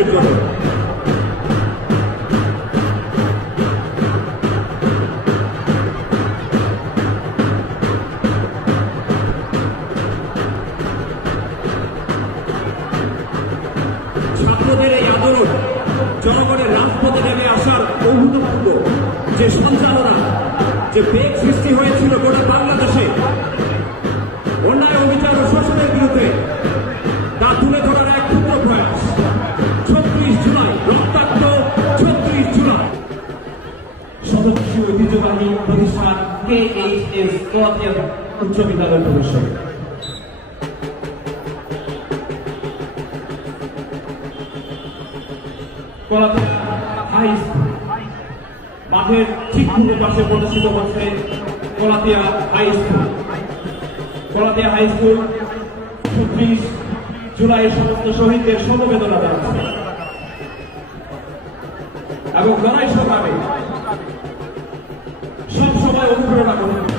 বছরের জন্য। ছাত্রদের এই আন্দোলন জনগণের রাজপথে নেমে আসার অভূতপূর্ব যে সঞ্চালনা, যে বেগ সৃষ্টি হয়েছিল গোটা বাংলাদেশে অন্যায়, অবিচার ও শোষণের বিরুদ্ধে, তা তুলে ধরার এক ক্ষুদ্র প্রয়াস। 36 জুলাই, রক্তাক্ত 36 জুলাই। সদস্য ঐতিহ্যবাহী প্রতিষ্ঠান KHS গলাতিয়া উচ্চ বিদ্যালয় পরিষদ। গলাতিয়া হাই স্কুল মাঠের ঠিক পূর্ব পাশে প্রদর্শিত হচ্ছে Golatia high school. Golatia high school 36 জুলাই সমস্ত শহীদদের সমবেদনা জানাচ্ছে এবং লড়াই সংগ্রামে সবসময় অনুপ্রেরণা করে।